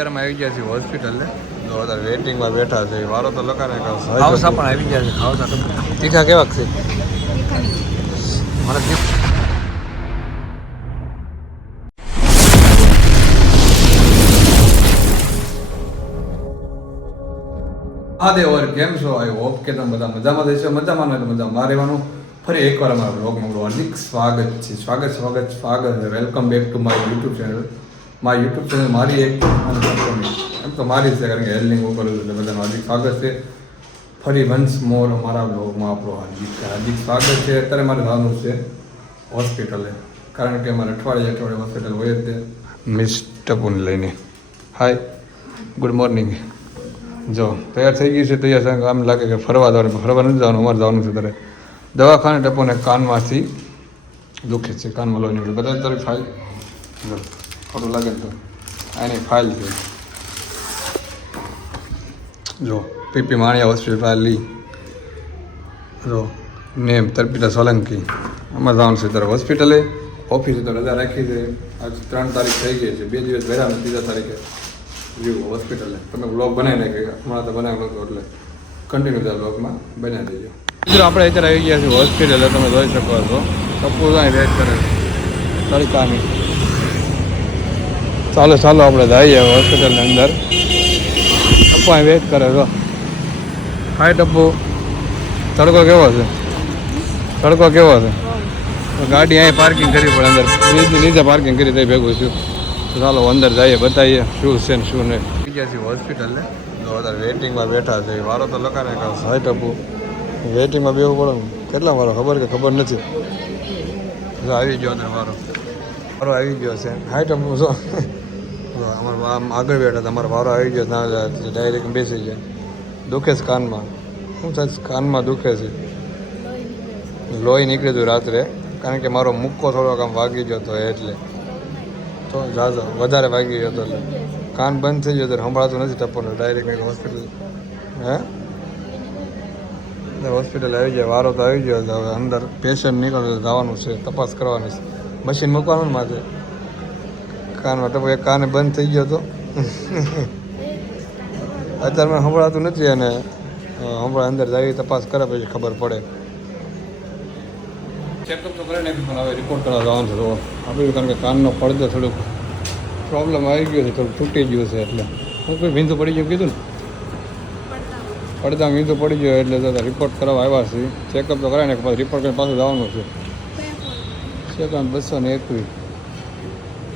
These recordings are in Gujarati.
અત્યારે આવી ગયા છીએ હોસ્પિટલ તો અત્યારે વેઇટિંગમાં બેઠા છે. વારો તો લખાને ખાવસા પણ આવી ગયા છે. ખાવસા તીખા કેવા છે? મને હા દેવર કેમ છો? આઈ હોપ કે તમે બધા મજામાં રહેશો મજામાં ને મજામાં રહેવાનું. ફરી એકવાર અમારા બ્લોગમાં હાર્દિક સ્વાગત છે. સ્વાગત સ્વાગત સ્વાગત. Welcome back to my YouTube channel મારી યુટ્યુબ ચેનલ મારી એક એમ તો મારી છે કારણ કે હેલ્ડિંગ હું કરું છું બધાનું હાર્દિક સ્વાગત છે ફરી વન્સ મોર અમારા બ્લોગમાં આપણો હાર્દિક હાર્દિક સ્વાગત છે અત્યારે મારે જવાનું છે હોસ્પિટલે કારણ કે અમારે અઠવાડિયે અઠવાડિયે હોસ્પિટલ હોય જ તે મિસ ટપુને લઈને હાય ગુડ મોર્નિંગ જો તૈયાર થઈ ગયું છે તૈયાર આમ લાગે કે ફરવા જવાનું ફરવા નથી જવાનું અમારે જવાનું છે ત્યારે દવાખાને ટપોને કાનમાંથી દુખે છે કાનમાં લોહી નીકળે બધા તરફ ફાઇલ જો ખોટું લાગે તો. આની ફાઇલ છે. જો, પીપી માણિયા હોસ્પિટલ લી જો નેમ તરપીટા સોલંકી. જવાનું છે હોસ્પિટલે ઓફિસે તો રજા રાખી છે. આજ ત્રણ તારીખ થઈ ગઈ છે. બે દિવસ ભર્યા ત્રીજા તારીખે. વ્યૂ હોસ્પિટલે તમે બ્લોગ બનાવી નાખ્યો હમણાં તો બનાવ્યો નહોતો એટલે. કન્ટિન્યુ થયા બ્લોગમાં બનાવી દેજો મિત્રો, આપણે અત્યારે આવી ગયા છીએ હોસ્પિટલે તમે જોઈ શકો છો. સપોઝ અહીં વેટ કરે તારી કામી. ચાલો ચાલો આપણે જઈએ હોસ્પિટલની અંદર. ટપ્પા વેટ કરે તો હાય ટપ્પુ. તડકો કેવો છે? તડકો કેવો છે? ગાડી અહીં પાર્કિંગ કરવી પડે અંદર. બ્રિજની નીચે પાર્કિંગ કરી તઈ ભેગું છું તો ચાલો અંદર જઈએ બતાવીએ શું છે ને શું નહીં. ગયા છીએ હોસ્પિટલે તો અત્યારે વેઇટિંગમાં બેઠા છે. વારો તો લખાને કે સાહેબ ટપુ વેઇટિંગમાં બેવું પડે કેટલા વારો? ખબર કે ખબર નથી. આવી ગયો અત્યારે વારો. વારો આવી ગયો છે. હાઈ ટપુ જો જો. અમારો આમ આગળ બેઠા તમારો વારો આવી ગયો ના ડાયરેક્ટ બેસી જાય દુખે છે કાનમાં. શું થાય કાનમાં દુખે છે. લોહી નીકળ્યું હતું રાત્રે. કારણ કે મારો મુક્કો થોડોક આમ વાગી ગયો હતો એટલે. તો જાજો વધારે વાગી ગયો હતો એટલે. કાન બંધ થઈ ગયો તો સંભળાતું નથી ટપ્પોને ડાયરેક્ટ હોસ્પિટલ હે? હોસ્પિટલ આવી જાય વારો તો આવી ગયો છે હવે અંદર પેશન્ટ નીકળ્યો જવાનું છે. તપાસ કરવાની છે. મશીન મૂકવાનું ને માથે. કાનમાં. વાટો એક કાન બંધ થઈ ગયો હતો અત્યારે મને સંભળાતું નથી અને હમણાં અંદર જાય તપાસ કરે પછી ખબર પડે. ચેકઅપ તો કરી નાખ્યું પણ હવે રિપોર્ટ કરવા જવાનું છે તો આપણે કારણ કે કાનનો પડદો થોડુંક પ્રોબ્લેમ આવી ગયો છે થોડુંક તૂટી ગયું છે એટલે. હું કોઈ ભીંધું પડી ગયું કીધું ને? પડદા ભીંધું પડી ગયો એટલે તો રિપોર્ટ કરવા આવ્યા છે ચેકઅપ તો કરાય ને પછી રિપોર્ટ કરીને પાછું જવાનું છે. ચેકઅપ બસો ને એકવીસ.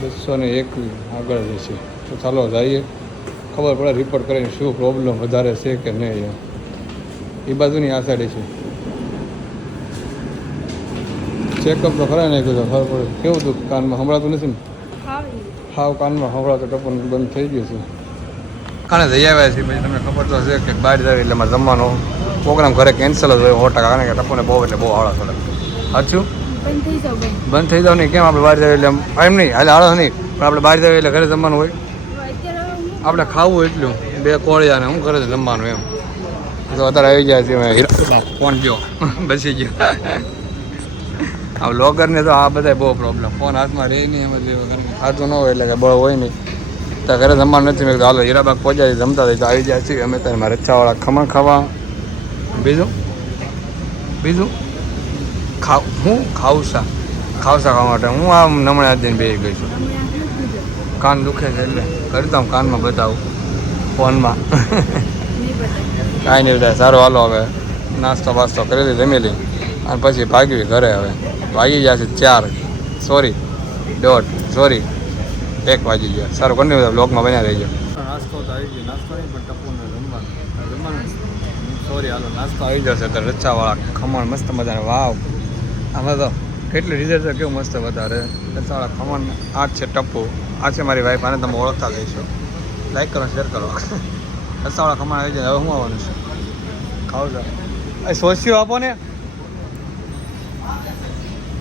બસો ને એકવીસ આગળ જશે તો ચાલો જઈએ. ખબર પડે રિપોર્ટ કરીને શું પ્રોબ્લેમ વધારે છે કે નહીં એમ. એ બાજુની આ સાઈડે છે. ચેકઅપ તો ખરા નહીં કીધું ખબર પડે. કેવું હતું કાનમાં? સંભળાતું નથી ને? હાવ કાનમાં સંભળાતું ટપન બંધ થઈ ગયું છે. કાને જઈ આવ્યા છે પછી તમને ખબર તો છે કે બહાર જાય એટલે મારે જમવાનો પ્રોગ્રામ ઘરે કેન્સલ જ હોય સો ટકા કારણ કે ટપોને બહુ એટલે બહુ હાળા થોડા સાચું? બંધ થઈ જાવ નહીં કેમ આપણે બહાર જાય એટલે એમ નહીં હાલે હાળો નહીં પણ આપણે બહાર જાય એટલે ઘરે જમવાનું હોય. આપણે ખાવું એટલું બે કોળિયા ને હું કરે છે જમવાનું એમ. તો અત્યારે આવી ગયા છે ફોન ગયો બસી ગયો. આ લોગરને તો આ બધા બહુ પ્રોબ્લેમ ફોન હાથમાં રહે નહીં એમ એવું ખાતું ન હોય એટલે બળ હોય નહીં. તો ઘરે જમવાનું નથી મેં હાલો હીરાબાગ પહોંચ્યા છે, જમતા થઈ તો આવી જાય છીએ અમે ત્યારે મારે રચ્ચાવાળા ખમણ ખાવા. બીજું? બીજું? ખાવ, હું ખાવસા ખાવસા ખાવા માટે. હું આ નમણે આજ બે ગઈ છું. કાન દુખે છે એટલે કરતા હું કાનમાં બતાવું, ફોનમાં. કાંઈ નહીં બધા સારું હાલો હવે. નાસ્તો વાસ્તો કરેલી જમેલી અને પછી ભાગવી ઘરે હવે. ભાગી છે ચાર. સોરી દોઢ. સોરી એક વાગી ગયા. સારું બધા બ્લોકમાં બન્યા રહી ગયો નાસ્તો આવી ગયો. નાસ્તો નહીં, પણ ટપુને જમવાનું જમવાનું સોરી હાલો, નાસ્તો આવી જશે તો રચાવાળા ખમણ, મસ્ત મજાના. વાવ. આમાં તો કેટલી રિઝલ્ટ કેવું મસ્ત વધારે. રચ્ચાવાળા ખમણ, આ છે ટપ્પુ. આ છે મારી વાઈફ આને તમે ઓળખતા જઈશો લાઈક કરો શેર કરો. રસાવાળા ખમણ આવી જાય, હવે શું આવવાનું છે? ખાવ છો. એ સોસ્યો આપો ને.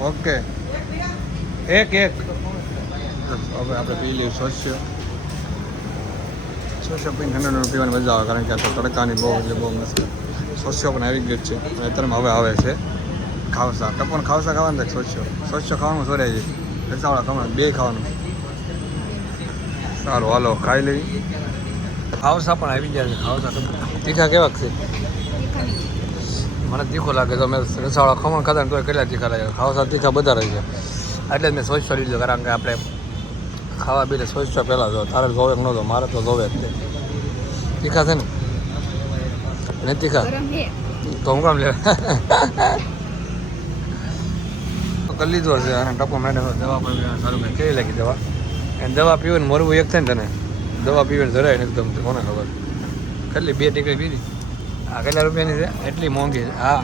ઓકે એક એક. હવે આપણે પી લઈએ સોસ્યો. સોસ્યો પીને ઠંડા પીવાની મજા આવે, કારણ કે આ તો તડકાની બહુ એટલે બહુ મસ્ત. સોસ્યો પણ આવી ગયો છે. અને અત્યારે હવે આવે છે. ખાવસા. ટપોન ખાવસા ખાવાનું છે સોસ્યો સોસ્યો ખાવાનું સોરે છે રસાવાળા ખાવાનું બે ખાવાનું. સારું હાલો ખાઈ લઈ ખાવસા પણ આવી ગયા છે ખાવસા તીખા કેવા છે? મને તીખો લાગે તો મેં રસાવાળા ખમણ ખાધા ને તો કેટલા તીખા લાગે ખાવસા તીખા બધા રહી ગયા. એટલે જ મેં સોચ્યો લીધો કારણ કે આપણે ખાવા પીને સોચતો પહેલાં જો તારે જોવે ન તો મારે તો જોવે જ તીખા છે ને? તીખા? તો હું કામ લે કરી લીધો છે અને ટપો મેડમ દવા પણ સારું મેં કેવી લાગી દવા. અને દવા પીવે ને મોરવું એક થાય ને તને. દવા પીવે ને જરાય નથી ગમતું કોને ખબર? કેટલી બે ટીકડી પીધી? આ કેટલા રૂપિયાની છે? એટલી મોંઘી છે. આ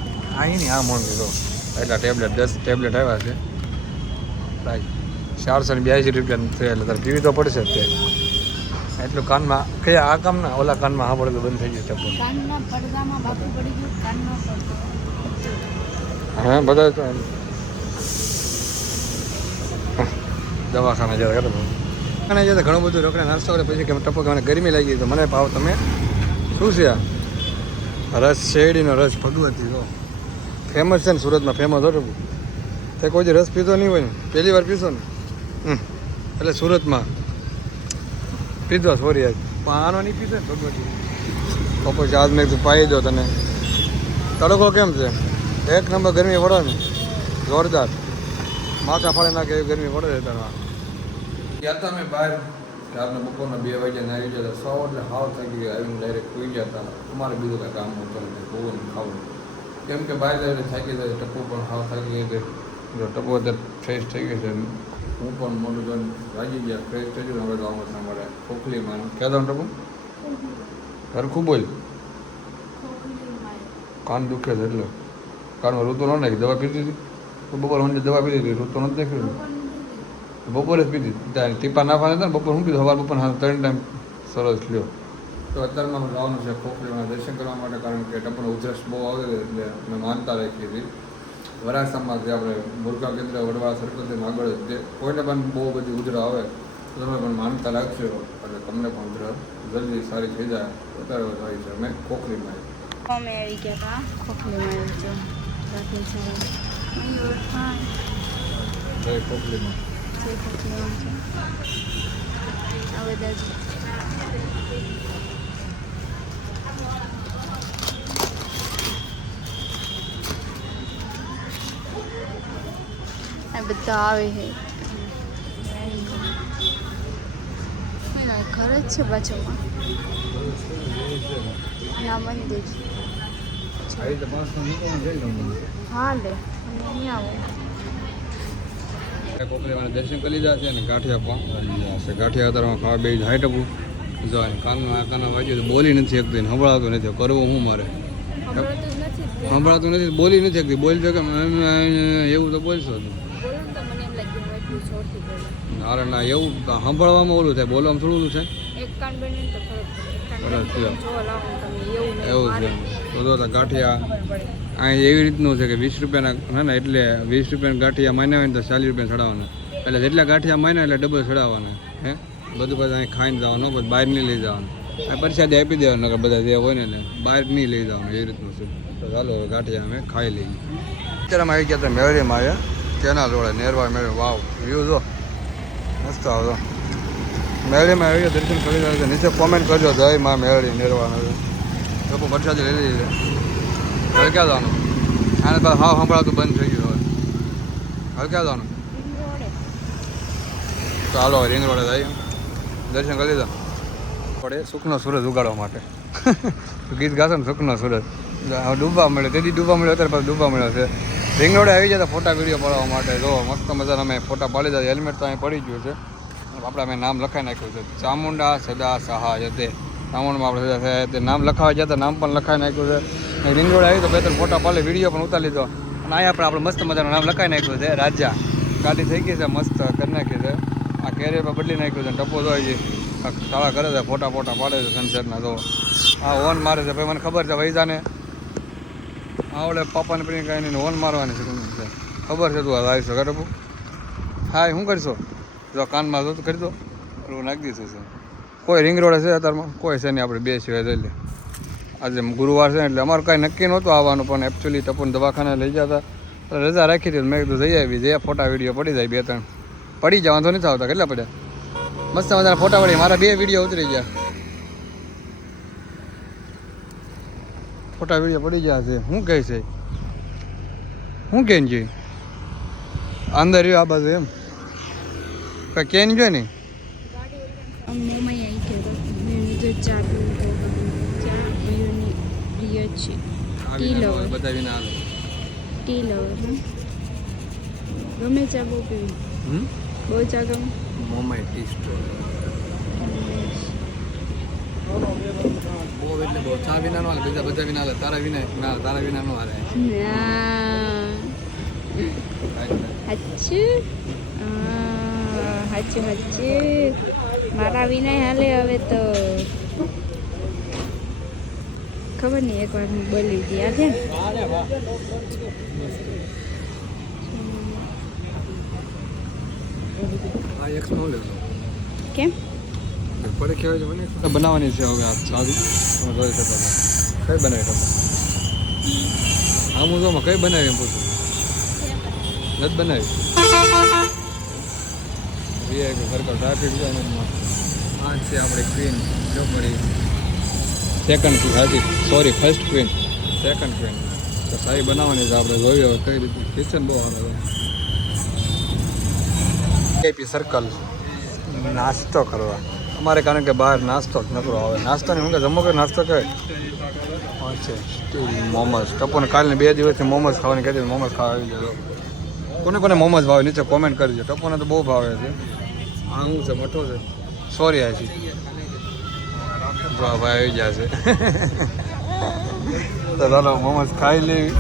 આ મોંઘી તો. એટલા ટેબ્લેટ દસ ટેબ્લેટ આવ્યા છે. લાઈક ચારસો ને બ્યાસી રૂપિયા થયા એટલે તારે પીવી તો પડશે જ તે. એટલું કાનમાં કયા આ કામના ઓલા કાનમાં હા પડે તો બંધ થઈ ગયું ટપો. હા બધા તો એમ. દવાખાને જતા કરે દવાખાને જતા ઘણું બધું રોકડા નાસ્તો કરે પછી કે ટપક મને ગરમી લાગી તો મને ભાવ તમે શું છે રસ શેરડીનો રસ ભગવતી તો ફેમસ છે ને સુરતમાં ફેમસ હતો તે કોઈ રસ પીતો નહીં હોય ને. પહેલી વાર પીશો ને. એટલે સુરતમાં પીધો સોરી આજ પણ આનો નહીં પીધો ને ભગવતી. બપોર આજ મેં તું પાઈ દો તને. તડકો કેમ છે? એક નંબર ગરમી પડે ને. જોરદાર. માથા ફાળે નાખે એવી ગરમી પડે છે તરવા ગયા હતા અમે બહાર રાતના બપોરના બે વાગ્યા નારી જતા સો એટલે હાવ થઈ ગયા આવીને ડાયરેક્ટ સુઈ ગયા હતા અમારે બીજું કાંઈ કામ નહોતું નથી બહુ ખાવું. કેમ કે બહાર જઈને થાકી જાય ટપો પણ હાવ થાકી ગયો ટપુ અત્યારે ફ્રેશ થઈ ગયો છે. હું પણ મોટું જોઈને વાગી ગયા ફ્રેશ થઈ ગયું હવે તો આમાં ખોખલી ખોખલીમાં ક્યાં ટપુ? ઘર ખૂબ બોલ કાન દુખે છે એટલે. કાનમાં ઋતુ ન નાખી દવા પીધી હતી? તો બપોર મને દવા પી દીધી રોજ તો નથી નાખ્યું બપોરે જ પીધી. ત્યારે ટીપા નાખવાના હતા ને બપોર હું પીધું? સવાર બપોર હા ત્રણ ટાઈમ સરસ લ્યો. તો અત્યારમાં હું જવાનું છે ખોખરીમાં દર્શન કરવા માટે કારણ કે ટપનો ઉધરસ બહુ આવે એટલે અમે માનતા રાખી હતી વરાસામાં જે આપણે મુરગા કેન્દ્ર વડવા સર્કલ આગળ જે કોઈને પણ બહુ બધી ઉધરા આવે તો તમે પણ માનતા રાખશો એટલે તમને પણ ઉધરા જલ્દી સારી થઈ જાય. વધારે વધારે છે અમે ખોખરીમાં અમે આવી ગયા હતા. ખોખલીમાં આવી ગયો રાત્રે સવારે હા જય ખોખરીમાં જે ખોખલીમાં છે આ બધા જ આ બધા આવે છે ઘર જ છે બાજુમાં ના મંદિર હા લે આવો. દર્શન કરી લીધા છે અને ગાંઠિયા છે. ગાંઠિયા અત્યારમાં ખાવા બે હાઈટ આપું જો આ તો બોલી નથી શકતી સંભળાતું નથી. કરવું હું મારે? સંભળાતું નથી બોલી નથી શકતી. બોલી શકે એવું તો બોલશો અરે ના એવું સાંભળવામાં ઓલું થાય બોલવામાં થોડું થાય. એવું છે. તો જો ગાંઠિયા અહીં એવી રીતનું છે કે વીસ રૂપિયાના હે ને એટલે વીસ રૂપિયાના ગાંઠિયા માન્યા હોય ને તો ચાલીસ રૂપિયા ચડાવવાના એટલે જેટલા ગાંઠિયા માન્યા એટલે ડબલ ચડાવવાના હે બધું બધા અહીં ખાઈને જવાનું પછી બહાર નહીં લઈ જવાનું આ પ્રસાદી આપી દેવાનું કે બધા જે હોય ને એટલે બહાર નહીં લઈ જવાનું એવી રીતનું છે તો ચાલો ગાંઠિયા અમે ખાઈ લઈએ અત્યારે અમે આવી ગયા હતા મેળીમાં આવ્યા કેના જોડે નેરવા મેળવી વાવ વ્યૂ જો મસ્ત આવતો મેળીમાં આવી દર્શન કરી રહ્યા નીચે કોમેન્ટ કરજો. જય માં મેળી, નિર્વાણ લોકો પ્રસાદી લઈ લીધી. હવે ક્યાં જવાનું? આને તો હાવ સંભળાતું બંધ થઈ ગયું હવે. હવે ક્યાં જવાનું? ચાલો, રિંગ રોડે જઈએ. દર્શન કરી લીધા. પડે સુખનો સૂરજ ઉગાડવા માટે. ગીત ગાશો ને સુખનો સૂરજ. ડૂબવા મળ્યો. તેથી ડૂબવા મળ્યો, અત્યારે પાછું ડૂબવા મળ્યો છે. રિંગ રોડે આવી જતા ફોટા વીડિયો પાડવા માટે. જો, મસ્ત મજાના અમે ફોટા પાડી દીધા. હેલ્મેટ તો અહીં પડી ગયું છે. આપણે મેં નામ લખાઈ નાખ્યું છે. ચામુંડા સદા સહાય તે ચામુંડમાં આપણે સદા સહાય તે નામ લખાવા જતા નામ પણ લખાઈ નાખ્યું છે. અહીં રિંગ રોડ આવી તો બે ત્રણ ફોટા પાલે વીડિયો પણ ઉતારી લીધો. અને અહીંયા પણ આપણે મસ્ત મજાનું નામ લખાઈ નાખ્યું છે. રાજા. ગાડી થઈ ગઈ છે, મસ્ત કરી નાખી છે. આ કેરિયર પર બદલી નાખ્યું છે ટપો જોઈ છે. તાળા કરે છે, ફોટા ફોટા પાડે છે સનસેટના તો આ ઓન મારે છે, ભાઈ, મને ખબર છે, વૈજાને. આવડે પાપાને પ્રિય કાંઈ નહીં ઓન મારવાની છે, ખબર છે તું આ લાવીશ કરે હા શું કરશો? જો કાનમાં જો તો કરી દો. ઓલું નાખી દીધું છે. કોઈ રિંગ રોડ છે અત્યારમાં? કોઈ છે નહીં આપણે બે સિવાય લઈ લે. આજે ગુરુવાર છે એટલે અમારું કાંઈ નક્કી નહોતું આવવાનું પણ એકચ્યુઅલી તપન દવાખાને લઈ જતા. રજા રાખી હતી મેં કીધું જઈ આવી જે ફોટા વીડિયો પડી જાય બે ત્રણ. પડી જવા તો નથી આવતા. કેટલા પડ્યા? મસ્ત મજાના ફોટા પડી. મારા બે વીડિયો ઉતરી ગયા. ફોટા વીડિયો પડી ગયા છે. શું કહે છે? શું કે છે અંદર રહ્યો આ બાજુ એમ. કેન ને? જો હમ. ગમે ચા બહુ પીવી. હમ? બહુ ચા ગમે? મોમાઈ ટી સ્ટોર બહુ એટલે બહુ. ચા વિના નો હાલે બીજા બધા વિના હાલે. તારા વિના ના તારા વિના નો હાલે. ના. હાચું હાચું. મારા વિનય હાલે હવે તો. ખબર નહીં એકવાર હું બોલી હતી યાદ છે? કેમ? બનાવવાની છે હવે આ ચાવી તમે જોઈ શકો કઈ બનાવી શકો? હા હું જોમાં કઈ બનાવી એમ પૂછું? નથી બનાવી? વીઆઈપી સર્કલ ટ્રાફિક છે આ છે આપણે ક્વીન જો પડી. સેકન્ડ હાજી sorry first queen second queen તો સારી બનાવવાની છે આપણે, જોઈએ હવે કઈ રીતે. કિચન બહુ આવે વીઆઈપી સર્કલ નાસ્તો કરવા. અમારે કારણ કે બહાર નાસ્તો જ નકરો આવે. નાસ્તો નહીં કે, જમો કે નાસ્તો કહે છે. મોમોઝ. ટપોને કાલને બે દિવસથી મોમોઝ ખાવાની કહેતી મોમોઝ ખાવા આવી જતો કોને કોને મોમોઝ ભાવે નીચે કોમેન્ટ કરજો ટપોને તો બહુ ભાવે છે. આ છે મોટો છે. સોરી આ જો ભાઈ, આવી જશે તો ચાલો, મોમોઝ ખાઈ લેવી.